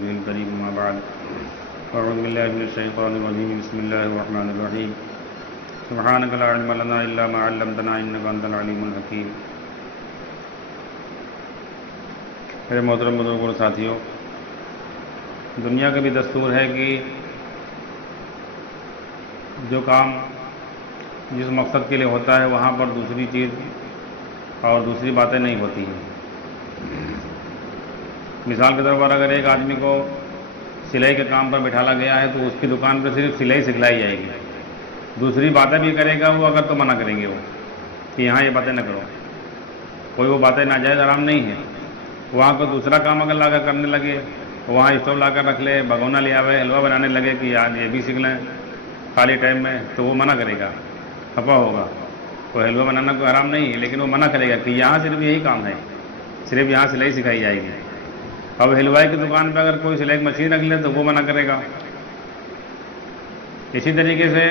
رسوله الكريم ما بعد أعوذ بالله من الشيطان الرجيم بسم الله الرحمن الرحيم سبحانك لا علم لنا إلا ما علمتنا إنك أنت العليم الحكيم. میرے محترم بزرگوں اور ساتھیوں، دنیا کا بھی دستور ہے کہ جو کام جس مقصد کے لیے ہوتا ہے وہاں پر دوسری چیز اور دوسری باتیں نہیں ہوتی ہیں. مثال کے طور پر اگر ایک آدمی کو سلائی کے کام پر بٹھالا گیا ہے تو اس کی دکان پر صرف سلائی سکھلائی جائے گی، دوسری باتیں بھی کرے گا وہ اگر تو منع کریں گے وہ کہ یہاں یہ باتیں نہ کرو. کوئی وہ باتیں ناجائز حرام نہیں ہیں. وہاں کو دوسرا کام اگر لا کر کرنے لگے، وہاں اسٹوو لا کر رکھ لے، بھگونا لیا ہوئے حلوہ بنانے لگے کہ یار یہ بھی سیکھ لیں خالی ٹائم میں، تو وہ منع کرے گا، خفا ہوگا. کوئی حلوہ بنانا کوئی حرام نہیں ہے، لیکن وہ منع کرے گا کہ یہاں صرف یہی کام ہے، صرف یہاں سلائی سکھائی جائے گی. اب حلوائی کی دکان پہ اگر کوئی سلائی کی مشین رکھ لے تو وہ منع کرے گا. اسی طریقے سے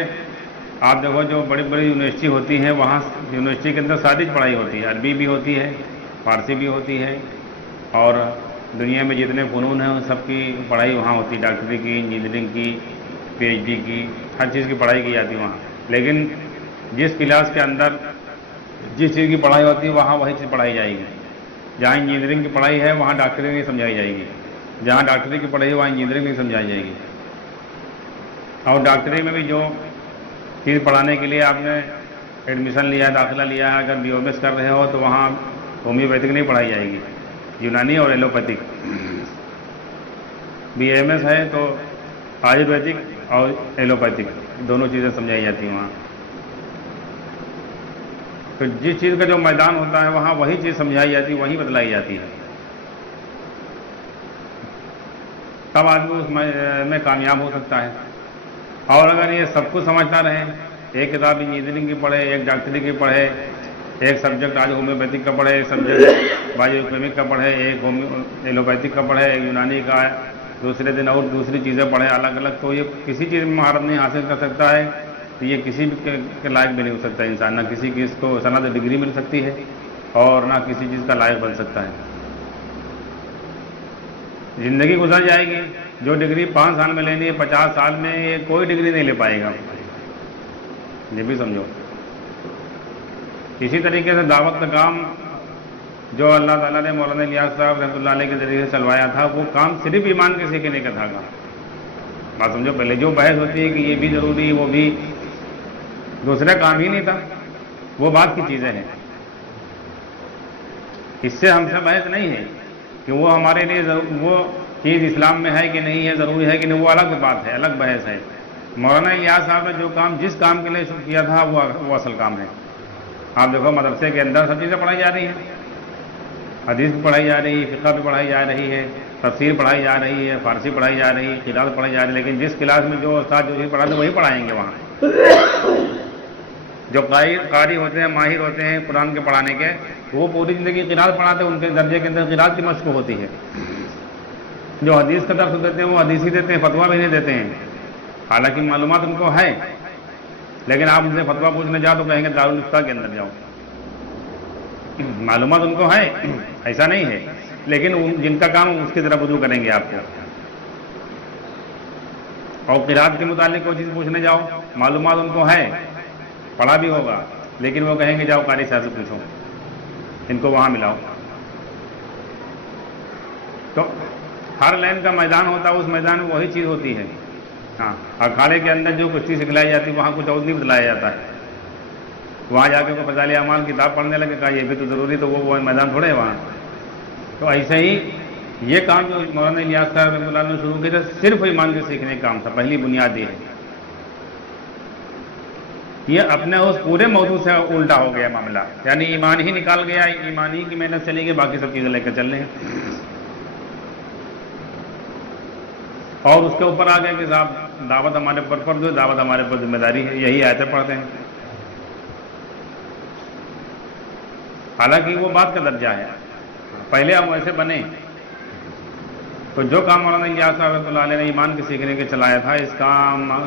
آپ دیکھو جو بڑی بڑی یونیورسٹی ہوتی ہیں، وہاں یونیورسٹی کے اندر ساری پڑھائی ہوتی ہے، عربی بھی ہوتی ہے، فارسی بھی ہوتی ہے، اور دنیا میں جتنے فنون ہیں ان سب کی پڑھائی وہاں ہوتی ہے. ڈاکٹری کی، انجینئرنگ کی، پی ایچ ڈی کی، ہر چیز کی پڑھائی کی جاتی ہے وہاں. لیکن جس کلاس کے اندر جس چیز کی پڑھائی ہوتی ہے وہاں وہی چیز پڑھائی جائے گی. جہاں انجینئرنگ کی پڑھائی ہے وہاں ڈاکٹری نہیں سمجھائی جائے گی، جہاں ڈاکٹری کی پڑھائی ہے وہاں انجینئرنگ نہیں سمجھائی جائے گی. اور ڈاکٹری میں بھی جو چیز پڑھانے کے لیے آپ نے ایڈمیشن لیا، داخلہ لیا ہے، اگر بی او ایس کر رہے ہو تو وہاں ہومیوپیتھک نہیں پڑھائی جائے گی، یونانی اور ایلوپیتھک. بی ایم ایس ہے تو آیورویدک اور ایلوپیتھک دونوں چیزیں سمجھائی جاتی ہیں وہاں. تو جس چیز کا جو میدان ہوتا ہے وہاں وہی چیز سمجھائی جاتی ہے، وہی بتلائی جاتی ہے، تب آدمی اس میں کامیاب ہو سکتا ہے. اور اگر یہ سب کچھ سمجھتا رہے، ایک کتاب انجینئرنگ کی پڑھے، ایک ڈاکٹری کی پڑھے، ایک سبجیکٹ آج ہومیوپیتھک کا پڑھے، ایک سبجیکٹ بایو کیمک کا پڑھے، ایک ایلوپیتھک کا پڑھے، ایک یونانی کا ہے، دوسرے دن اور دوسری چیزیں پڑھے الگ الگ، تو یہ کسی چیز میں مہارت نہیں حاصل کر سکتا ہے. تو یہ کسی بھی کے لائق بھی نہیں ہو سکتا انسان، نہ کسی کی اس کو سند ڈگری مل سکتی ہے اور نہ کسی چیز کا لائق بن سکتا ہے. زندگی گزر جائے گی، جو ڈگری 5 سال میں لینی ہے 50 سال میں یہ کوئی ڈگری نہیں لے پائے گا، یہ بھی سمجھو. اسی طریقے سے دعوت کا کام جو اللہ تعالیٰ نے مولانا الیاس صاحب رحمۃ اللہ علیہ کے ذریعے سے چلوایا تھا، وہ کام صرف ایمان کے سیکھنے کا تھا. بات سمجھو. پہلے جو بحث ہوتی ہے کہ یہ بھی ضروری، وہ بھی، دوسرا کام ہی نہیں تھا، وہ بات کی چیزیں ہیں. اس سے ہم سے بحث نہیں ہے کہ وہ ہمارے لیے وہ چیز اسلام میں ہے کہ نہیں ہے، ضروری ہے کہ نہیں، وہ الگ بات ہے، الگ بحث ہے. مولانا الیاس صاحب نے جو کام جس کام کے لیے کیا تھا وہ اصل کام ہے. آپ دیکھو مدرسے کے اندر سب چیزیں پڑھائی جا رہی ہیں، حدیث بھی پڑھائی جا رہی ہے، فقہ بھی پڑھائی جا رہی ہے، تفسیر پڑھائی جا رہی ہے، فارسی پڑھائی جا رہی ہے، قرات پڑھائی جا رہی ہے. لیکن جس کلاس میں جو استاد جو چیز پڑھاتے ہیں وہی پڑھائیں گے وہاں. جو قاری ہوتے ہیں، ماہر ہوتے ہیں قرآن کے پڑھانے کے، وہ پوری زندگی قرات پڑھاتے ہیں، ان کے درجے کے اندر قرات کی مشق ہوتی ہے. جو حدیث کا درس دیتے ہیں وہ حدیث ہی دیتے ہیں، فتویٰ بھی نہیں دیتے ہیں، حالانکہ معلومات ان کو ہے. لیکن آپ ان سے فتویٰ پوچھنے جاؤ تو کہیں گے دارالفتہ کے اندر جاؤ. معلومات ان کو ہے، ایسا نہیں ہے، لیکن جن کا کام اس کی طرف رجوع کریں گے آپ کو. اور قرات کے متعلق کوئی چیز پوچھنے جاؤ، معلومات ان کو ہے، پڑھا بھی ہوگا، لیکن وہ کہیں گے جاؤ قاری صاحب سے پوچھو، ان کو وہاں ملاؤ. تو ہر لائن کا میدان ہوتا ہے، اس میدان میں وہی چیز ہوتی ہے. ہاں، اکھاڑے کے اندر جو کشتی سکھلائی جاتی ہے وہاں کچھ اور نہیں بتلایا جاتا ہے. وہاں جا کے وہ فضائل اعمال کتاب پڑھنے لگے، کہا یہ بھی تو ضروری، تو وہ میدان تھوڑے ہے وہاں. تو ایسے ہی یہ کام جو مولانا الیاس صاحب رحمۃ اللہ نے شروع کیا تھا صرف ایمان کے سیکھنے کا کام تھا. پہلی بنیاد یہ ہے. یہ اپنے اس پورے موضوع سے الٹا ہو گیا معاملہ، یعنی ایمان ہی نکال گیا، ایمان ہی کی محنت چلے گی، باقی سب چیزیں لے کر چل رہے ہیں. اور اس کے اوپر آ گئے کہ صاحب دعوت ہمارے پر فرض ہے، دعوت ہمارے پر ذمہ داری ہے، یہی آیتیں پڑھتے ہیں. حالانکہ وہ بات کا درجہ ہے، پہلے ہم ایسے بنے. تو جو کام مولانا الیاس صاحب رحمۃ اللہ علیہ نے ایمان کے سیکھنے کے چلایا تھا، اس کا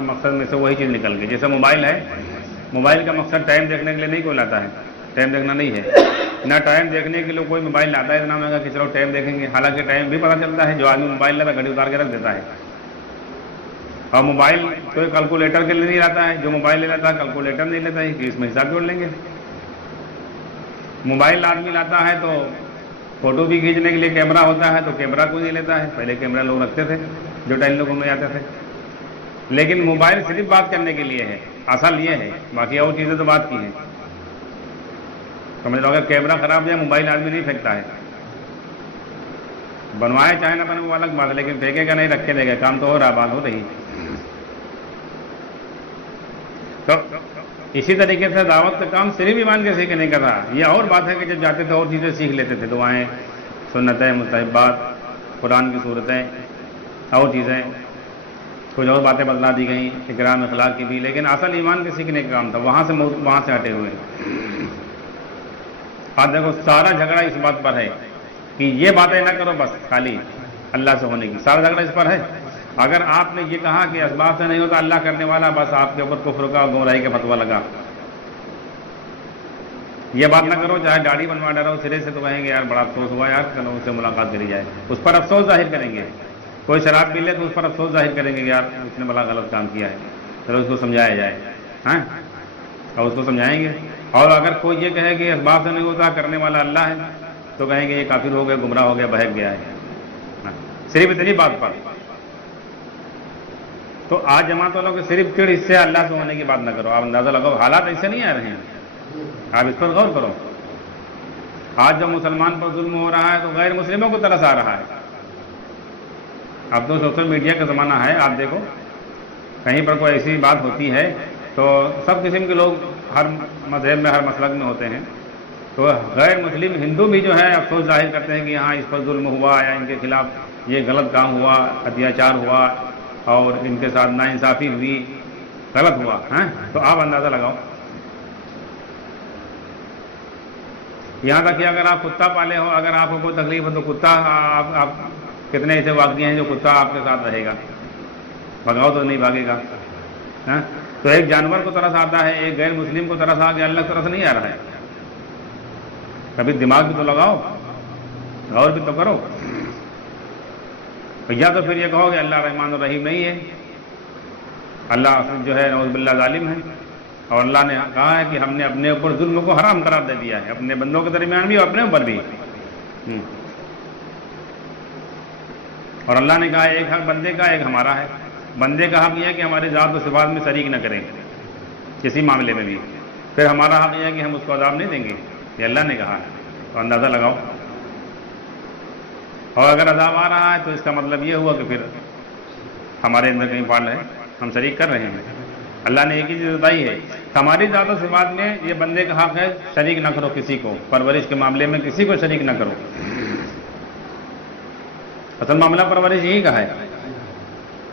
مقصد میں سے وہی چیز نکل گئی. جیسے موبائل ہے، موبائل کا مقصد ٹائم دیکھنے کے لیے نہیں کوئی لاتا ہے، ٹائم دیکھنا نہیں ہے. نہ ٹائم دیکھنے کے لیے کوئی موبائل لاتا ہے اتنا مہنگا کہ چلو ٹائم دیکھیں گے، حالانکہ ٹائم بھی پتہ چلتا ہے، جو آدمی موبائل لاتا ہے گھڑی اتار کے رکھ دیتا ہے، اور موبائل کوئی کیلکولیٹر کے لیے نہیں لاتا ہے، جو موبائل لے لیتا ہے کیلکولیٹر نہیں لیتا ہے کہ اس میں حساب جوڑ لیں گے۔ موبائل آدمی لاتا ہے تو فوٹو بھی کھینچنے کے لیے کیمرہ ہوتا ہے تو کیمرہ کوئی نہیں لیتا ہے، پہلے کیمرہ لوگ رکھتے تھے جو ٹہلنے گھومنے جاتے تھے، لیکن موبائل صرف بات کرنے کے لیے ہے، اصل یہ ہے، باقی اور چیزیں تو بات کی ہیں۔ سمجھ لو، اگر کیمرہ خراب جائے موبائل آدمی نہیں پھینکتا ہے، بنوائے چاہے نہ بنے وہ الگ بات ہے، لیکن پھینکے گا نہیں، رکھے دے گا، کام تو ہو رہا، بات ہو رہی۔ تو اسی طریقے سے دعوت کا کام صرف ایمان کے سیکھنے کا تھا، یہ اور بات ہے کہ جب جاتے تھے اور چیزیں سیکھ لیتے تھے، دعائیں، سنتیں، مستحبات، قرآن کی صورتیں اور چیزیں، کچھ اور باتیں بدلا دی گئیں اکرام اخلاق کی بھی، لیکن اصل ایمان کے سیکھنے کا کام تھا، وہاں سے ہٹے ہوئے۔ آج دیکھو سارا جھگڑا اس بات پر ہے کہ یہ باتیں نہ کرو، بس خالی اللہ سے ہونے کی، سارا جھگڑا اس پر ہے۔ اگر آپ نے یہ کہا کہ اسباب سے نہیں ہوتا اللہ کرنے والا، بس آپ کے اوپر کفر کا اور گمراہی کا فتویٰ لگا۔ یہ بات نہ کرو، چاہے داڑھی بنوا ڈالو سرے سے، تو کہیں گے یار بڑا افسوس ہوا یار، چلو اس سے ملاقات کری جائے، اس پر افسوس ظاہر کریں گے۔ کوئی شراب پی لے تو اس پر افسوس ظاہر کریں گے کہ یار اس نے بڑا غلط کام کیا ہے، چلو اس کو سمجھایا جائے، ہاں، اور اس کو سمجھائیں گے۔ اور اگر کوئی یہ کہے کہ اسباب سے نہیں ہوتا کرنے والا اللہ ہے، تو کہیں گے یہ کافر ہو گیا، گمراہ ہو گیا، بہک گیا ہے، صرف اتنی بات پر۔ تو آج جماعت والوں کے صرف چڑ اس سے اللہ سے ہونے کی بات نہ کرو، آپ اندازہ لگاؤ حالات ایسے نہیں آ رہے ہیں، آپ اس پر غور کرو۔ آج جب مسلمان پر ظلم ہو رہا ہے تو غیر مسلموں کو ترس آ رہا ہے۔ اب تو سوشل میڈیا کا زمانہ ہے، آپ دیکھو کہیں پر کوئی ایسی بات ہوتی ہے تو سب قسم کے لوگ ہر مذہب میں، ہر مسلک میں ہوتے ہیں، تو غیر مسلم ہندو بھی جو ہے افسوس ظاہر کرتے ہیں کہ یہاں اس پر ظلم ہوا یا ان کے خلاف یہ غلط کام ہوا، اتیاچار ہوا اور ان کے ساتھ ناانصافی ہوئی، غلط ہوا، ہاں، تو آپ اندازہ لگاؤ۔ یہاں تک کہ اگر آپ کتا پالے ہو، اگر آپ کو کوئی تکلیف ہو تو کتا، آپ کتنے ایسے واقعے ہیں جو کتا آپ کے ساتھ رہے گا، بھگاؤ تو نہیں بھاگے گا، ہاں؟ تو ایک جانور کو ترس آتا ہے، ایک غیر مسلم کو ترس آ کے اللہ کی طرف نہیں آ رہا ہے؟ کبھی دماغ بھی تو لگاؤ، غور بھی تو کرو۔ یا تو پھر یہ کہو کہ اللہ رحمان الرحیم نہیں ہے، اللہ جو ہے نعوذ باللہ ظالم ہے، اور اللہ نے کہا ہے کہ ہم نے اپنے اوپر ظلم کو حرام قرار دے دیا ہے، اپنے بندوں کے درمیان بھی اور اپنے اوپر بھی۔ اور اللہ نے کہا ایک حق بندے کا، ایک ہمارا ہے۔ بندے کا حق یہ ہے کہ ہماری ذات و صفات میں شریک نہ کریں کسی معاملے میں بھی، پھر ہمارا حق یہ ہے کہ ہم اس کو عذاب نہیں دیں گے، یہ اللہ نے کہا ہے، تو اندازہ لگاؤ۔ اور اگر عذاب آ رہا ہے تو اس کا مطلب یہ ہوا کہ پھر ہمارے اندر کہیں فالٹ ہے، ہم شریک کر رہے ہیں۔ اللہ نے ایک ہی چیز بتائی ہے، ہماری ذات و صفات میں یہ بندے کا حق ہے، شریک نہ کرو کسی کو، پرورش کے معاملے میں کسی کو شریک نہ کرو۔ اصل معاملہ پرورش یہی کا ہے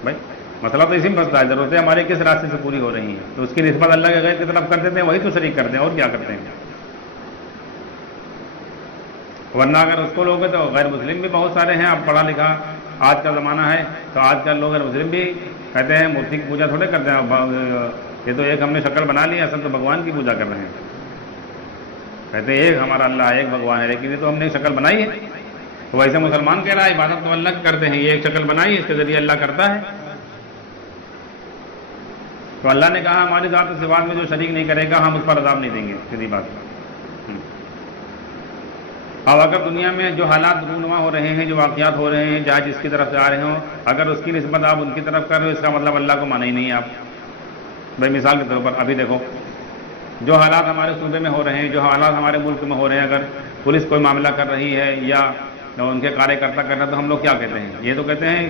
بھائی، مسئلہ تو اسی میں پھنستا ہے، ضرورتیں ہمارے کس راستے سے پوری ہو رہی ہیں، تو اس کی نسبت اللہ کے غیر کی طرف کر دیتے ہیں، وہی تو شریک کرتے ہیں، اور کیا کرتے ہیں؟ ورنہ اگر اس کو لوگ تو غیر مسلم بھی بہت سارے ہیں، اب پڑھا لکھا آج کا زمانہ ہے، تو آج کل لوگ غیر مسلم بھی کہتے ہیں مورتی کی پوجا تھوڑے کرتے ہیں، یہ تو ایک ہم نے شکل بنا لی، اصل تو بھگوان کی پوجا کر رہے ہیں، کہتے ہیں ایک ہمارا اللہ ہے، ایک بھگوان ہے، لیکن یہ تو ہم نے ایک شکل بنائی ہے۔ تو ویسے مسلمان کہہ رہا ہے عبادت تو اللہ کی کرتے ہیں، یہ ایک شکل بنائی ہے، اس کے ذریعے اللہ کرتا ہے۔ تو اللہ نے کہا ہماری ذات و صفات میں جو شریک نہیں کرے گا ہم اس پر عذاب نہیں دیں گے، سیدھی بات۔ اب اگر دنیا میں جو حالات رونما ہو رہے ہیں، جو واقعات ہو رہے ہیں، جہاں جس کی طرف سے آ رہے ہوں، اگر اس کی نسبت آپ ان کی طرف کر رہے ہو، اس کا مطلب اللہ کو مانا ہی نہیں آپ۔ بھائی مثال کے طور پر ابھی دیکھو جو حالات ہمارے صوبے میں ہو رہے ہیں، جو حالات ہمارے ملک میں ہو رہے ہیں، اگر پولیس کوئی معاملہ کر رہی ہے یا ان کے کاریہ کرتا کر رہے ہیں، تو ہم لوگ کیا کہتے ہیں؟ یہ تو کہتے ہیں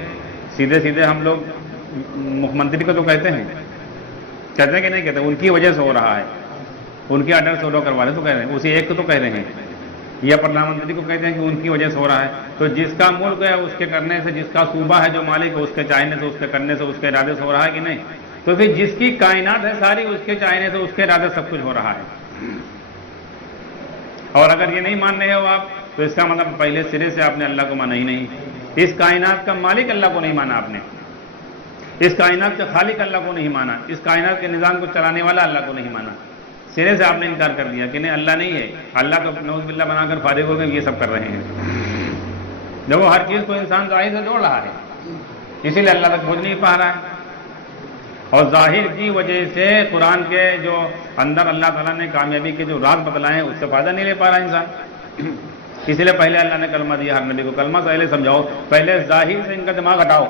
سیدھے سیدھے ہم لوگ مکھ منتری کو تو کہتے ہیں کہ نہیں کہتے، ان کی وجہ سے ہو رہا ہے، ان کے آرڈر سے فالو کروا رہے تو کہہ رہے ہیں، اسی ایک کو تو کہہ رہے ہیں، یا پردھان منتری کو کہتے ہیں کہ ان کی وجہ سے ہو رہا ہے۔ تو جس کا ملک ہے اس کے کرنے سے، جس کا صوبہ ہے جو مالک ہے اس کے چاہنے سے، اس کے کرنے سے، اس کے ارادے سے ہو رہا ہے کہ نہیں؟ تو پھر جس کی کائنات ہے ساری، اس کے چاہنے سے، اس کے ارادے سے سب کچھ ہو رہا ہے۔ اور اگر یہ نہیں مان رہے ہو آپ، تو اس کا مطلب پہلے سرے سے آپ نے اللہ کو مانا ہی نہیں، اس کائنات کا مالک اللہ کو نہیں مانا آپ نے، اس کائنات کا خالق اللہ کو نہیں مانا، اس کائنات کے نظام کو چلانے والا اللہ کو نہیں مانا، سرے سے آپ نے انکار کر دیا کہ نہیں اللہ نہیں ہے، اللہ تو نعوذ باللہ بنا کر فارغ ہو گئے، یہ سب کر رہے ہیں. جب وہ ہر چیز کو انسان ظاہر سے جوڑ رہا ہے، اسی لیے اللہ تک پہنچ نہیں پا رہا ہے. اور ظاہر کی وجہ سے قرآن کے جو اندر اللہ تعالیٰ نے کامیابی کے جو راز بتلائے ہیں اس سے فائدہ نہیں لے پا رہا انسان. اسی لیے پہلے اللہ نے کلمہ دیا ہر نبی کو، کلمہ پہلے سمجھاؤ، پہلے ظاہر سے ان کا دماغ ہٹاؤ.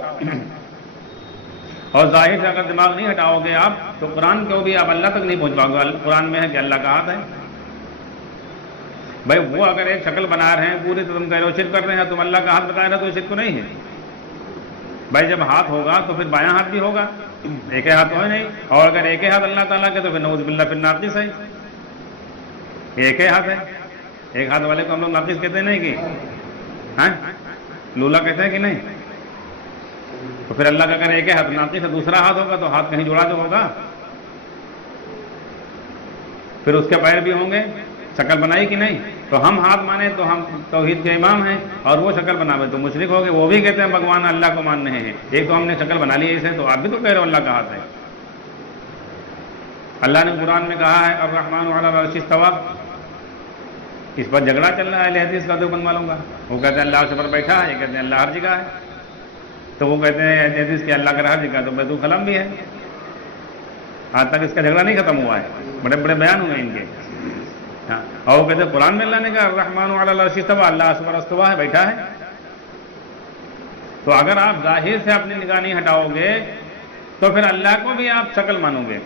اور ظاہر سے اگر دماغ نہیں ہٹاؤ گے آپ تو قرآن کو بھی آپ اللہ تک نہیں پہنچ پاؤ گے. قرآن میں ہے کہ اللہ کا ہاتھ ہے. بھائی وہ اگر ایک شکل بنا رہے ہیں پوری تو تم کہہ رہے ہو شرک کر رہے ہیں، تم اللہ کا ہاتھ بتا رہے ہو تو شرک تو نہیں ہے. بھائی جب ہاتھ ہوگا تو پھر بایاں ہاتھ بھی ہوگا، ایک ہی ہاتھ تو ہے نہیں. اور اگر ایک ہی ہاتھ اللہ تعالیٰ کے تو پھر نعوذ باللہ پھر ناقص ہے. ایک ہی ہاتھ ہے، ایک ہاتھ والے کو ہم لوگ ناقص کہتے ہیں نہیں کہ ہاں لولا کہتے ہیں کہ نہیں. تو پھر اللہ کا اگر ایک ہی ہاتھ ناقص ہے، دوسرا ہاتھ ہوگا تو ہاتھ کہیں جوڑا تو ہوگا. پھر اس کے پیر بھی ہوں گے، شکل بنائی کہ نہیں. تو ہم ہاتھ مانے تو ہم توحید کے امام ہیں، اور وہ شکل بناوے تو مشرک ہو گئے. وہ بھی کہتے ہیں بھگوان اللہ کو مان رہے ہیں. ایک تو ہم نے شکل بنا لی اسے، تو آپ بھی تو کہہ رہے ہو اللہ کا ہاتھ ہے. اللہ نے قرآن میں کہا ہے الرحمن علی العرش استویٰ. اس پر جھگڑا چل رہا ہے اہل حدیث کا دیوبند والوں کا. وہ کہتے ہیں اللہ عرش پر بیٹھا ہے، یہ کہتے ہیں اللہ ہر جگہ ہے. تو وہ کہتے ہیں اہل حدیث کہ اللہ کا ہر جگہ تو بیت الخلاء بھی ہے. آج تک اس کا جھگڑا نہیں ختم ہوا ہے، بڑے بڑے بیان ہوئے ان کے. اور وہ کہتے ہیں قرآن میں اللہ نے کہا الرحمن علی العرش استویٰ، اللہ عرش پر استویٰ ہے، بیٹھا ہے. تو اگر آپ ظاہر سے اپنی نگاہ نہیں ہٹاؤ گے تو پھر اللہ کو بھی آپ شکل مانو گے.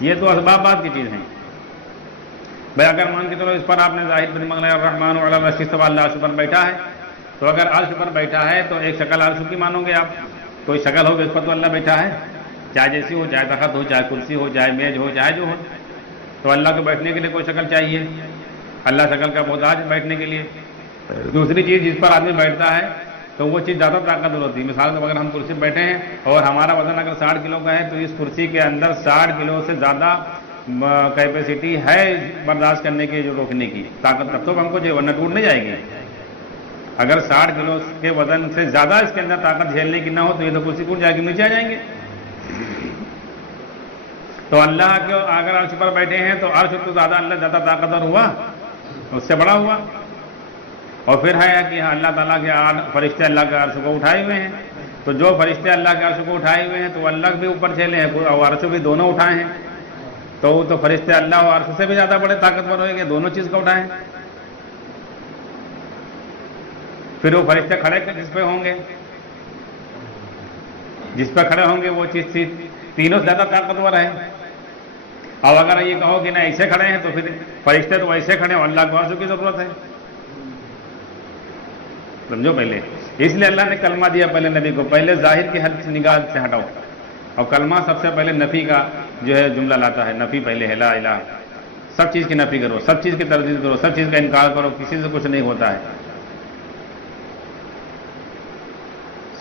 یہ تو اسبابات کی چیز ہیں. بھائی اگر مان کے چلو اس پر آپ نے ظاہر پر دماغ لگایا الرحمن علی العرش استویٰ، اللہ عرش پر بیٹھا ہے، تو اگر عرش پر بیٹھا ہے تو ایک شکل عرش کی مانو گے آپ. کوئی شکل ہوگی اس پر تو اللہ بیٹھا ہے، چاہے جیسی ہو، چاہے تخت ہو، چاہے کرسی ہو، چاہے میز ہو، چاہے جو ہو. تو اللہ کو بیٹھنے کے لیے کوئی شکل چاہیے، اللہ شکل کا محتاج بیٹھنے کے لیے. دوسری چیز جس پر آدمی بیٹھتا ہے تو وہ چیز زیادہ طاقتور ہوتی ہے. مثال کے اگر ہم کرسی پہ بیٹھے ہیں اور ہمارا وزن اگر 60 کلو کا ہے تو اس کرسی کے اندر 60 کلو سے زیادہ کیپیسٹی ہے برداشت کرنے کی، جو روکنے کی طاقت تب تو ہم کو جو ورنہ ٹوٹ نہیں جائے گی. اگر 60 کلو کے وزن سے زیادہ اس کے اندر طاقت جھیلنے کی نہ ہو تو یہ تو کرسی ٹوٹ جائے گی، نیچے آ جائیں گے. تو اللہ کے اگر عرش پر بیٹھے ہیں تو عرش تو زیادہ اللہ زیادہ طاقتور ہوا، اس سے بڑا ہوا. اور پھر ہے کہ اللہ تعالیٰ کے فرشتے اللہ کے عرش کو اٹھائے ہوئے ہیں. تو جو فرشتے اللہ کے عرش کو اٹھائے ہوئے ہیں تو اللہ بھی اوپر چلے ہیں اور عرش بھی دونوں اٹھائے ہیں. تو وہ تو فرشتے اللہ اور عرش سے بھی زیادہ بڑے طاقتور ہوئے گے، دونوں چیز کو اٹھائیں. پھر وہ فرشتے کھڑے جس پہ ہوں گے، جس پہ کھڑے ہوں گے وہ چیز تینوں سے زیادہ طاقتور ہے. اور اگر یہ کہو کہ نہ ایسے کھڑے ہیں تو پھر فرشتے تو ایسے کھڑے ہیں اور اللہ کو عرش کی ضرورت ہے. سمجھو پہلے. اس لیے اللہ نے کلمہ دیا پہلے نبی کو، پہلے ظاہر کی ہر نگاہ سے ہٹاؤ. اور کلمہ سب سے پہلے نفی کا جو ہے جملہ لاتا ہے. نفی پہلے ہے، لا الہ، سب چیز کی نفی کرو، سب چیز کی تردید کرو، سب چیز کا انکار کرو، کسی سے کچھ نہیں ہوتا ہے،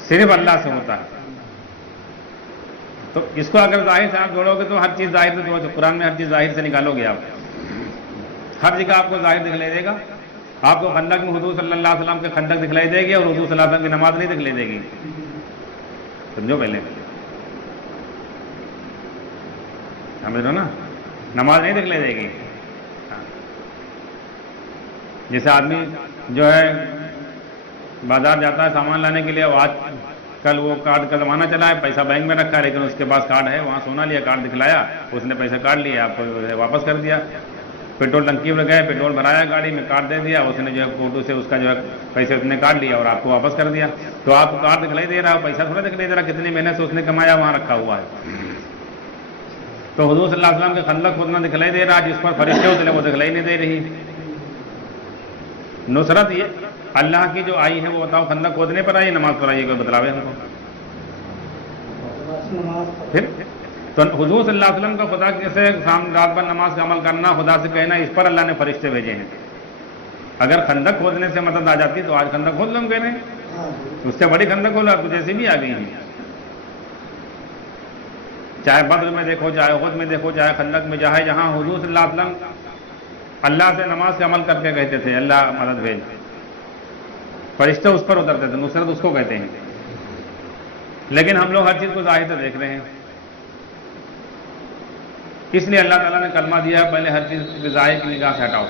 صرف اللہ سے ہوتا ہے. تو اس کو اگر ظاہر سے آپ جوڑو گے تو ہر چیز ظاہر سے جوڑو. قرآن میں ہر چیز ظاہر سے نکالو گے آپ، ہر جگہ آپ کو ظاہر دکھلائی دے گا. آپ کو خندق میں حضور صلی اللہ علیہ وسلم کے خندق دکھلائی دے گی اور حضور صلی اللہ علیہ وسلم کی نماز نہیں دکھلائی دے گی. سمجھو پہلے، سمجھ رہو نا، نماز نہیں دکھلائی دے گی. جیسے آدمی جو ہے بازار جاتا ہے سامان لانے کے لیے، آج کل وہ کارڈ کا زمانہ چلا ہے، پیسہ بینک میں رکھا ہے لیکن اس کے پاس کارڈ ہے، وہاں سونا لیا، کارڈ دکھلایا، اس نے پیسہ کاٹ لیا، آپ کو واپس کر دیا. پیٹرول ٹنکی میں گئے، پیٹرول بھرایا گاڑی میں، کارڈ دے دیا، اس نے جو ہے فوٹو سے اس کا جو ہے پیسے اس نے کاٹ لیا اور آپ کو واپس کر دیا. تو آپ کو کارڈ دکھلائی دے رہا ہے، پیسہ تھوڑا دکھلائی دے رہا، کتنی محنت سے اس نے کمایا وہاں رکھا ہوا ہے. تو حضور صلی اللہ علیہ وسلم کے خندق کھودنا دکھلائی دے رہا، جس پر فرشتے اترے وہ دکھلائی نہیں دے رہی. نصرت یہ اللہ کی جو آئی ہے وہ بتاؤ خندق کھودنے پر آئی، نماز پر آئی، کوئی بتلاوے ہم کو. پھر تو حضور صلی اللہ علیہ وسلم کا خدا سے رات بھر نماز کا عمل کرنا، خدا سے کہنا، اس پر اللہ نے فرشتے بھیجے ہیں. اگر خندق کھودنے سے مدد آ جاتی تو آج خندق کھود لوں کہہ رہے ہیں، اس سے بڑی خندق کھولا کچھ ایسی بھی آ گئی ہیں. چاہے بدر میں دیکھو، چاہے احد میں دیکھو، چاہے خندق میں، چاہے جہاں حضور صلی اللہ علیہ وسلم اللہ سے نماز کا عمل کر کے کہتے تھے اللہ مدد بھیج، فرشتے اس پر اترتے تھے، نصرت اس کو کہتے ہیں. لیکن ہم لوگ ہر چیز کو ظاہر سے دیکھ رہے ہیں. اس لیے اللہ تعالیٰ نے کلمہ دیا ہے پہلے ہر چیز کی ظاہر کی نگاہ سے ہٹاؤ۔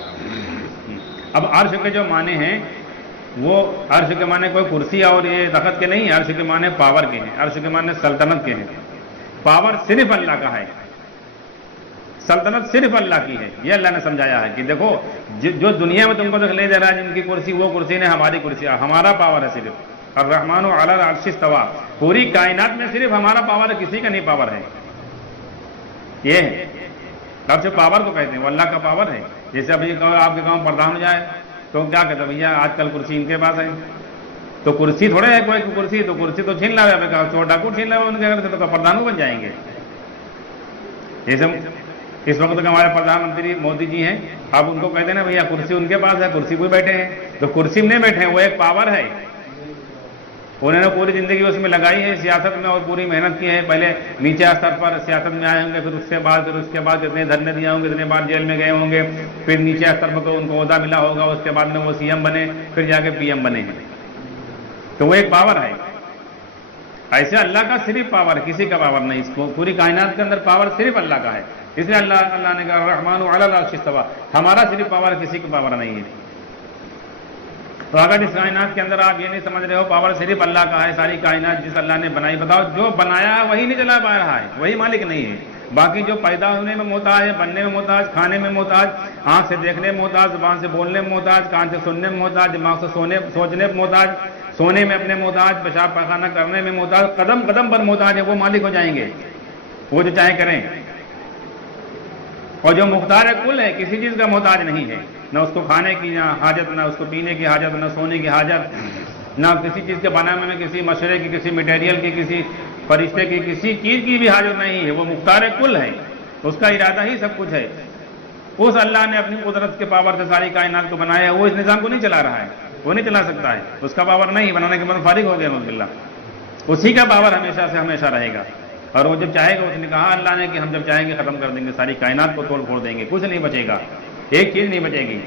اب عرش کے جو معنی ہیں وہ عرش کے معنی کوئی کرسی اور یہ تخت کے نہیں ہیں، عرش کے معنی پاور کے ہیں، عرش کے معنی سلطنت کے ہیں۔ پاور صرف اللہ کا ہے، سلطنت صرف اللہ کی ہے۔ یہ اللہ نے سمجھایا ہے کہ دیکھو جو دنیا میں تم کو دکھائی دے رہا ہے جن کی کرسی، وہ کرسی نے ہماری کرسی، ہمارا پاور ہے صرف۔ الرحمن علی العرش استویٰ، پوری کائنات میں صرف ہمارا پاور ہے، کسی کا نہیں پاور ہے۔ یہ ہے رب سے پاور کو کہتے ہیں، وہ اللہ کا پاور ہے۔ جیسے ابھی آپ کے گاؤں پردھان ہو جائے تو کیا کہتے ہیں بھیا آج کل کرسی ان کے پاس ہے، تو کرسی تھوڑے ہے کوئی کرسی، تو کرسی تو چھین لا ہے، چور ڈاکو چھین لا ان کے گھر سے، تو پردھان بن جائیں گے۔ جیسے اس وقت کے ہمارے پردھان منتری مودی جی ہیں، آپ ان کو کہتے ہیں نا بھیا کرسی ان کے پاس ہے، کرسی پہ بیٹھے ہیں، تو کرسی میں نہیں بیٹھے ہیں، وہ ایک پاور ہے۔ انہوں نے پوری زندگی اس میں لگائی ہے سیاست میں، اور پوری محنت کی ہے۔ پہلے نیچے استر پر سیاست میں آئے ہوں گے، پھر اس کے بعد اتنے دھرنے دیا ہوں گے، اتنے بار جیل میں گئے ہوں گے، پھر نیچے استر پر ان کو عہدہ ملا ہوگا، اس کے بعد میں وہ سی ایم بنے، پھر جا کے پی ایم بنے ہیں، تو وہ ایک پاور ہے۔ ایسے اللہ کا صرف پاور، کسی کا پاور نہیں، اس کو پوری کائنات کے اندر پاور صرف اللہ کا ہے۔ اس لیے اللہ نے کہا الرحمن علی العرش استویٰ، ہمارا صرف پاور، کسی کا پاور نہیں ہے۔ تو اگر اس کائنات کے اندر آپ یہ نہیں سمجھ رہے ہو پاور صرف اللہ کا ہے، ساری کائنات جس اللہ نے بنائی، بتاؤ جو بنایا ہے وہی نہیں چلا پا رہا ہے، وہی مالک نہیں ہے۔ باقی جو پیدا ہونے میں محتاج ہے، بننے میں محتاج، کھانے میں محتاج، آنکھ سے دیکھنے میں محتاج، زبان سے بولنے میں محتاج، کان سے سننے میں محتاج، دماغ سے سوچنے میں محتاج، سونے میں اپنے محتاج، پیشاب پخانہ کرنے میں محتاج، قدم قدم پر محتاج ہے، وہ مالک ہو جائیں گے، وہ جو چاہے کریں۔ اور جو مختار کل ہے، کسی چیز کا محتاج نہیں ہے، نہ اس کو کھانے کی نہ حاجت، نہ اس کو پینے کی حاجت، نہ سونے کی حاجت، نہ کسی چیز کے بنانے میں کسی مشورے کی، کسی مٹیریل کی، کسی فرشتے کی، کسی چیز کی بھی حاجت نہیں ہے، وہ مختار کل ہے، اس کا ارادہ ہی سب کچھ ہے۔ اس اللہ نے اپنی قدرت کے پاور سے ساری کائنات کو بنایا ہے، وہ اس نظام کو نہیں چلا رہا ہے، وہ نہیں چلا سکتا ہے، اس کا پاور نہیں، بنانے کے بعد فارغ ہو گیا نعوذ باللہ، اسی کا پاور ہمیشہ سے ہمیشہ رہے گا۔ اور وہ جب چاہے گا، اس نے کہا اللہ نے کہ ہم جب چاہیں گے ختم کر دیں گے، ساری کائنات کو توڑ پھوڑ دیں گے، کچھ نہیں بچے گا، ایک چیز نہیں بچے گی،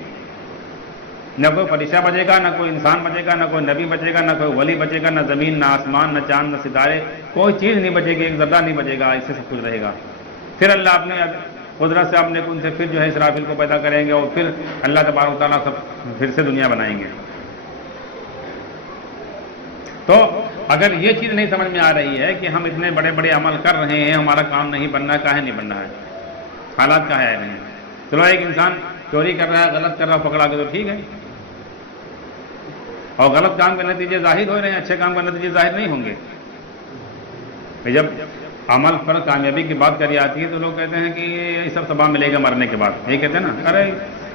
نہ کوئی فرشتہ بچے گا، نہ کوئی انسان بچے گا، نہ کوئی نبی بچے گا، نہ کوئی ولی بچے گا، نہ زمین، نہ آسمان، نہ چاند، نہ ستارے، کوئی چیز نہیں بچے گی، ایک ذرہ نہیں بچے گا، اس سے سب کچھ رہے گا۔ پھر اللہ اپنے قدرت سے اپنے کن سے پھر جو ہے اسرافیل کو پیدا کریں گے، اور پھر اللہ تبارک و تعالیٰ سب پھر سے دنیا بنائیں گے۔ تو اگر یہ چیز نہیں سمجھ میں آ رہی ہے کہ ہم اتنے بڑے بڑے عمل کر رہے ہیں، ہمارا کام نہیں بننا، کاہے نہیں بننا ہے، حالات کا ہے نہیں۔ چلو ایک انسان چوری کر رہا ہے، غلط کر رہا ہے، پکڑا کے تو ٹھیک ہے، اور غلط کام کے نتیجے ظاہر ہو رہے ہیں، اچھے کام کے نتیجے ظاہر نہیں ہوں گے۔ جب عمل پر کامیابی کی بات کری آتی ہے تو لوگ کہتے ہیں کہ یہ سب ثواب ملے گا مرنے کے بعد، یہ کہتے ہیں نا، ارے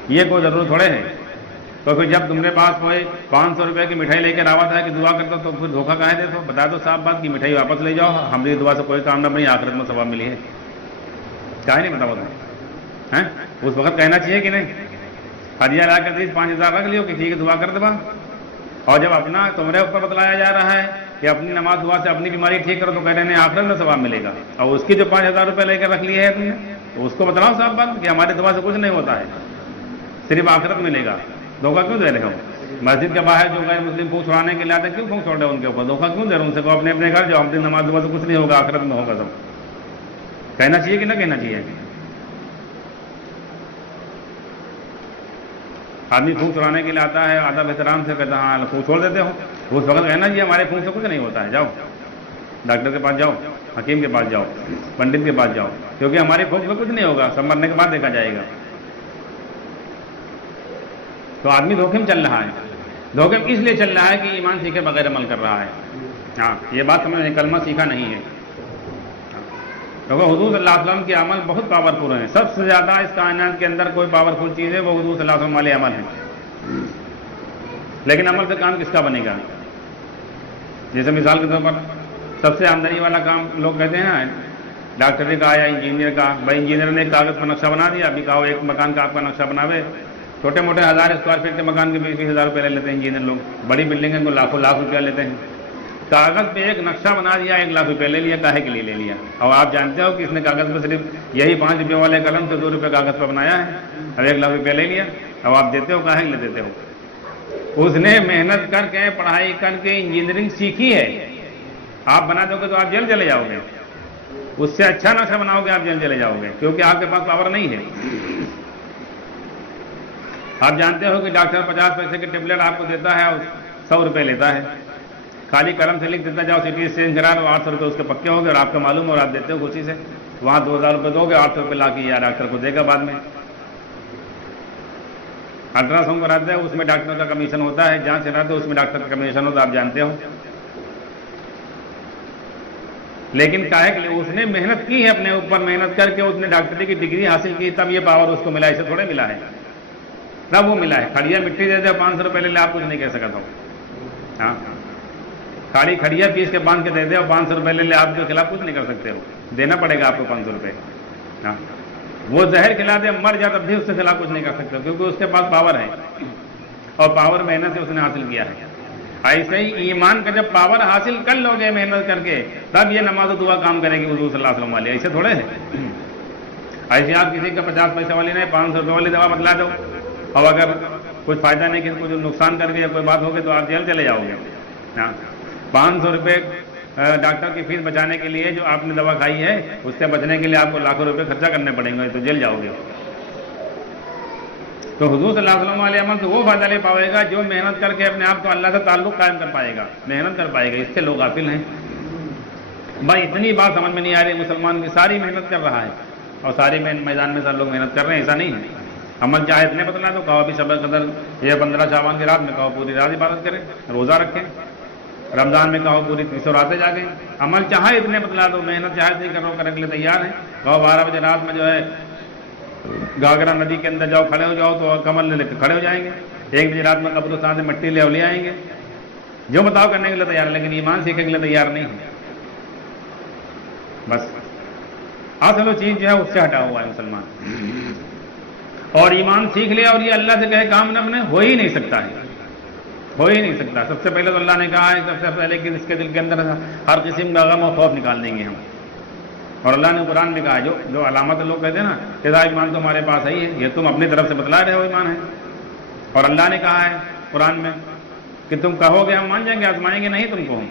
یہ کوئی ضرورت تھوڑے ہے۔ تو پھر جب تمہارے پاس کوئی 500 روپے کی مٹھائی لے کے راوت ہے کہ دعا کرتا تو پھر دھوکہ کہے دے، تو بتا دو صاف بات کی مٹھائی واپس لے جاؤ، ہماری دعا سے کوئی کام نہ بنی، آخرت میں ثواب ملی ہے، کیا نہیں بتا بتا ہیں؟ اس وقت کہنا چاہیے کہ نہیں؟ ہدیہ لا کر 5,000 رکھ لیو کہ ٹھیک ہے دعا کر دے با، اور جب اپنا تمہارے اوپر بتلایا جا رہا ہے کہ اپنی نماز دعا سے اپنی بیماری ٹھیک کرو، تو کہہ رہے ہیں آخرت میں ثواب ملے گا، اور اس کی جو 5,000 روپے لے کے رکھ لیے ہے تم نے، تو اس کو بتلاؤ صاف بات کہ ہماری دعا سے کچھ نہیں ہوتا ہے، صرف آخرت ملے گا۔ دھوکہ کیوں دے رہے ہو؟ مسجد کے باہر جو غیر مسلم پھونک چھوڑانے کے لیے آتے ہیں، کیوں پھونک چھوڑ رہے ہیں ان کے اوپر؟ دھوکہ کیوں دے رہے ہیں ان سے؟ کو اپنے اپنے گھر جاؤ، اپنی نماز دعا سے کچھ نہیں ہوگا، آخرت میں ہوگا سب۔ کہنا چاہیے کہ نہ کہنا چاہیے؟ آدمی پھونک چھوڑانے کے لیے آتا ہے، ادب احترام سے کہتا ہے ہاں پھونک چھوڑ دیتے ہو، اس وقت کہنا چاہیے ہمارے پھونک سے کچھ نہیں ہوتا ہے، جاؤ ڈاکٹر کے پاس جاؤ، حکیم کے پاس جاؤ، پنڈت کے پاس جاؤ، کیونکہ ہماری پھونک سے کچھ نہیں ہوگا، سب مرنے کے بعد دیکھا جائے گا۔ تو آدمی دھوکے میں چل رہا ہے، دھوکے میں اس لیے چل رہا ہے کہ ایمان سیکھے بغیر عمل کر رہا ہے۔ ہاں یہ بات سمجھ، کلمہ سیکھا نہیں ہے، کیونکہ حضور صلی اللہ علیہ وسلم کے عمل بہت پاورفل ہیں، سب سے زیادہ اس کائنات کے اندر کوئی پاورفل چیز ہے وہ حضور صلی اللہ علیہ وسلم والے عمل ہیں۔ لیکن عمل سے کام کس کا بنے گا؟ جیسے مثال کے طور پر سب سے آمدنی والا کام لوگ کہتے ہیں نا، ڈاکٹری کا یا انجینئر کا، بھائی انجینئر نے ایک کاغذ پر نقشہ بنا دیا، ابھی کہو ایک مکان کا آپ کا نقشہ بناوے، چھوٹے موٹے 1000 اسکوائر فٹ کے مکان کے 20,000 روپئے لے لیتے ہیں انجینئر لوگ، بڑی بلڈنگ کو لاکھوں لاکھ روپیہ لیتے ہیں۔ کاغذ پہ ایک نقشہ بنا دیا، 1 لاکھ روپے لے لیا، کاہے کے لیے لے لیا؟ اور آپ جانتے ہو کہ اس نے کاغذ پہ صرف یہی 5 روپے والے قلم سے 2 روپے کاغذ پہ بنایا ہے، اب 1 لاکھ روپیہ لے لیا، اب آپ دیتے ہو، کاہے کے لیے دیتے ہو؟ اس نے محنت کر کے، پڑھائی کر کے انجینئرنگ سیکھی ہے، آپ بنا دو گے تو آپ جیل چلے جاؤ گے، اس سے اچھا نقشہ بناؤ گے آپ جیل چلے جاؤ گے، کیونکہ آپ کے پاس پاور نہیں ہے۔ آپ جانتے ہو کہ ڈاکٹر 50 پیسے کے ٹیبلٹ آپ کو دیتا ہے اور 100 روپے لیتا ہے، خالی قلم سے لکھ دیتا جاؤ CT اسکین کرا لو، 800 روپے اس کے پکے ہو گئے اور آپ کو معلوم اور آپ دیتے ہو خوشی سے۔ وہاں 2000 روپے دو گے، 800 روپے لا کے یا ڈاکٹر کو دے گا بعد میں۔ الٹرا ساؤنڈ کراتے ہیں اس میں ڈاکٹر کا کمیشن ہوتا ہے، جانچ کراتے ہیں اس میں ڈاکٹر کا کمیشن ہوتا ہے، آپ جانتے ہو۔ لیکن کاہے کہ اس نے محنت کی ہے، اپنے اوپر محنت کر کے اس نے ڈاکٹری کی ڈگری حاصل کی، تب یہ پاور اس کو ملا، اسے تھوڑے ملا ہے، تب وہ ملا ہے۔ کھڑیا مٹی دے دے 500 روپے لے لے، آپ کچھ نہیں کہہ سکتا ہوں۔ ہاں، خالی کھڑیا پیس کے باندھ کے دے دے اور 500 روپے لے لے، آپ کے خلاف کچھ نہیں کر سکتے ہو، دینا پڑے گا آپ کو 500 روپے۔ ہاں، وہ زہر کھلا دے مر جا تب بھی اس کے خلاف کچھ نہیں کر سکتے، کیونکہ اس کے پاس پاور ہے اور پاور محنت سے اس نے حاصل کیا ہے۔ ایسے ہی ایمان کا جب پاور حاصل کر لو گے محنت کر کے، تب یہ نماز و دعا کام کرے گی حضور صلی اللہ علیہ وسلم والے، ایسے تھوڑے ہے۔ ایسے آپ کسی کا 50 پیسے والی نہیں 500 روپے والی دوا بتلا دو، اور اگر کچھ فائدہ نہیں، کسی کو جو نقصان کر کے یا کوئی بات ہوگی تو آپ جیل چلے جاؤ گے۔ ہاں، 500 روپے ڈاکٹر کی فیس بچانے کے لیے جو آپ نے دوا کھائی ہے، اس سے بچنے کے لیے آپ کو لاکھوں روپے خرچہ کرنے پڑیں گے، تو جیل جاؤ گے۔ تو حضور صلی اللہ علیہ وسلم والے عمل سے وہ فائدہ لے پائے گا جو محنت کر کے اپنے آپ کو اللہ سے تعلق قائم کر پائے گا، محنت کر پائے گا۔ اس سے لوگ غافل ہیں۔ بھائی اتنی بات سمجھ میں نہیں آ رہی، مسلمان کی ساری محنت کر رہا ہے اور ساری میدان میں سب لوگ محنت کر رہے ہیں، ایسا نہیں ہے۔ عمل چاہے اتنے بتلا دو، کہو ابھی شب قدر یہ 15 شعبان کی رات میں کہو پوری رات عبادت کریں، روزہ رکھیں، رمضان میں کہو پوری 300 راتیں جاگیں، عمل چاہے اتنے بتلا دو، محنت چاہے اتنی کرو، کرنے کے لیے تیار ہیں۔ کہو 12 بجے رات میں جو ہے گاگرا ندی کے اندر جاؤ، کھڑے ہو جاؤ تو کمل لے کے کھڑے ہو جائیں گے، 1 بجے رات میں قبرستان سے مٹی لے آئیں گے، جو بتاؤ کرنے کے لیے تیار ہے، لیکن ایمان سیکھنے کے لیے تیار نہیں ہے۔ بس اصل وہ چیز جو ہے اس سے ہٹا ہوا ہے مسلمان، اور ایمان سیکھ لیا اور یہ اللہ سے کہے کام نہ بنے، ہو ہی نہیں سکتا ہے، ہو ہی نہیں سکتا۔ سب سے پہلے تو اللہ نے کہا ہے سب سے پہلے کہ اس کے دل کے اندر ہر قسم کا غم اور خوف نکال دیں گے ہم، اور اللہ نے قرآن میں کہا جو علامت لوگ کہتے ہیں نا کہ ایمان تو ہمارے پاس ہے، یہ تم اپنی طرف سے بتلا رہے ہو ایمان ہے، اور اللہ نے کہا ہے قرآن میں کہ تم کہو گے ہم مان جائیں گے، آزمائیں گے نہیں تم کو،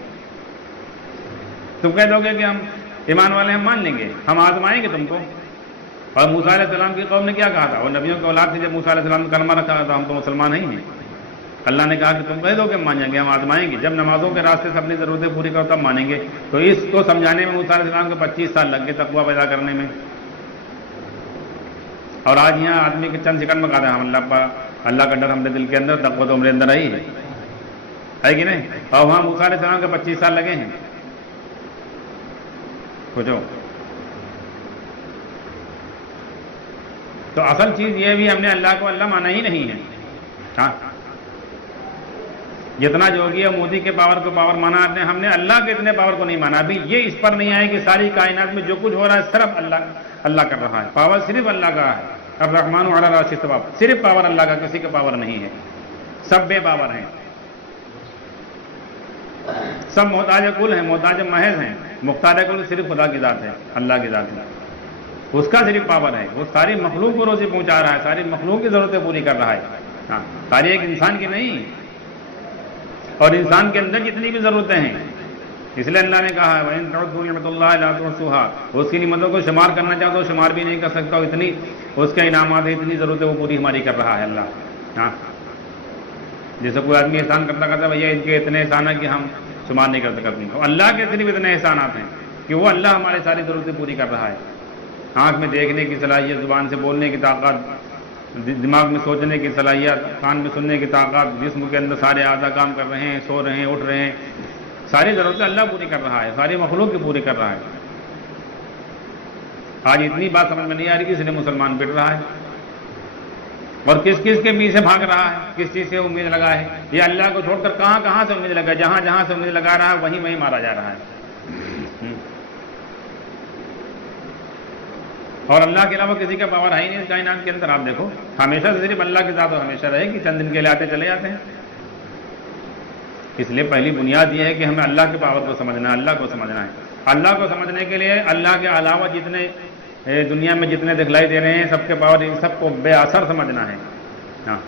تم کہہ دو گے کہ ہم ایمان والے ہم مان لیں گے، ہم آزمائیں گے تم کو۔ اور موسیٰ علیہ السلام کی قوم نے کیا کہا تھا، اور نبیوں کے اولاد سے جب موسیٰ علیہ السلام نے کلمہ رکھا تھا ہم تو مسلمان نہیں ہیں، اللہ نے کہا کہ تم کہہ دو کہ ہم مان جائیں گے، ہم آزمائیں گے، جب نمازوں کے راستے سے اپنی ضرورتیں پوری کرو تب مانیں گے۔ تو اس کو سمجھانے میں موسیٰ علیہ السلام کو 25 سال لگ گئے تقویٰ پیدا کرنے میں، اور آج یہاں آدمی کے چند سیکنڈ میں کہا تھا ہم اللہ کا ڈر ہمارے دل کے اندر، تقویٰ تو ہمارے اندر ہے کہ نہیں، اور وہاں موسیٰ علیہ السلام کے 25 سال لگے ہیں، پوچھو۔ تو اصل چیز یہ بھی ہم نے اللہ کو اللہ مانا ہی نہیں ہے۔ ہاں، جتنا جوگی اور مودی کے پاور کو پاور مانا ہم نے اللہ کے اتنے پاور کو نہیں مانا۔ ابھی یہ اس پر نہیں آئے کہ ساری کائنات میں جو کچھ ہو رہا ہے صرف اللہ کر رہا ہے، پاور صرف اللہ کا ہے۔ الرحمن علی العرش استویٰ، صرف پاور اللہ کا، کسی کا پاور نہیں ہے، سب بے پاور ہیں، سب محتاج کل ہیں، محتاج محض ہیں، مختار کل صرف خدا کی ذات ہے، اللہ کی ذات ہے، اس کا صرف پاور ہے، وہ ساری مخلوق کو روزی پہنچا رہا ہے، ساری مخلوق کی ضرورتیں پوری کر رہا ہے، ہاں، ساری ایک انسان کی نہیں، اور انسان کے اندر جتنی بھی ضرورتیں ہیں، اس لیے اللہ نے کہا ہے وَإِن تَعُدُّوا نِعْمَتَ اللَّهِ لَا تُحْصُوهَا، اس کی نعمتوں کو شمار کرنا چاہو تو شمار بھی نہیں کر سکتا، اتنی اس کے انعامات ہیں، اتنی ضرورتیں وہ پوری ہماری کر رہا ہے اللہ۔ ہاں، جیسے کوئی آدمی احسان کرتا بھیا ان کے اتنے احسان ہیں کہ ہم شمار نہیں کر سکتے، تو اللہ کے صرف اتنے احسانات ہیں کہ وہ اللہ ہماری ساری ضرورتیں پوری کر رہا ہے۔ آنکھ میں دیکھنے کی صلاحیت، زبان سے بولنے کی طاقت، دماغ میں سوچنے کی صلاحیت، کان میں سننے کی طاقت، جسم کے اندر سارے اعضاء کام کر رہے ہیں، سو رہے ہیں، اٹھ رہے ہیں، ساری ضرورتیں اللہ پوری کر رہا ہے، ساری مخلوق کی پوری کر رہا ہے۔ آج اتنی بات سمجھ میں نہیں آ رہی کہ اس لیے مسلمان بٹ رہا ہے، اور کس کس کے پیچھے بھاگ رہا ہے، کس چیز سے امید لگا ہے، یہ اللہ کو چھوڑ کر کہاں کہاں سے امید لگا، جہاں جہاں سے امید لگا رہا ہے وہیں وہیں مارا جا رہا ہے۔ اور اللہ کے علاوہ کسی کا پاور ہے ہی نہیں اس کائنات کے اندر۔ آپ دیکھو ہمیشہ سے صرف اللہ کے ذات ہمیشہ رہے گی، چند دن کے لیے آتے چلے جاتے ہیں۔ اس لیے پہلی بنیاد یہ ہے کہ ہمیں اللہ کے پاور کو سمجھنا ہے، اللہ کو سمجھنا ہے۔ اللہ کو سمجھنے کے لیے اللہ کے علاوہ جتنے دنیا میں جتنے دکھلائی دے رہے ہیں سب کے پاور، ان سب کو بے اثر سمجھنا ہے۔ ہاں،